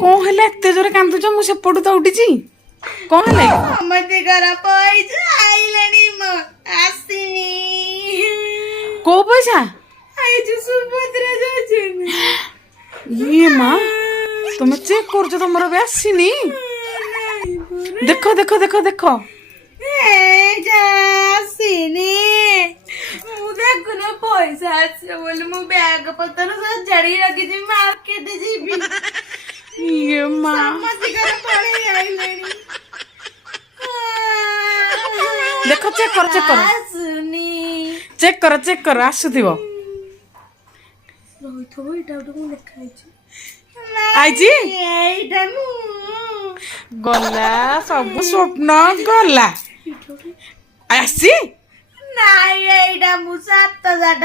कौन है एते जोरे कांदुच मु सेपटू तो उठिची कौन है मते करा पैसा आइलनी म आसिनी को पैसा आई जो सुभद्रा जाचन ये माँ तुम्हें चेक कर तुमर भी आसीनी देखो देखो देखो देखो आसिनी मु देखुनो पैसा आसे बोले मु बैग पत्तर सब जड़ी रखी थी मार्केट जीबी ये माँ मते करा पड़े आइलनी देखो चेक कर आसुनी चेक कर आसुथिबो रोइथबो एटा उठ मु लेखाइछि आइजी एटा मु गला सब स्वप्न गला आसी ନାଇଁ ଏଇଟା ମୁଁ 7,000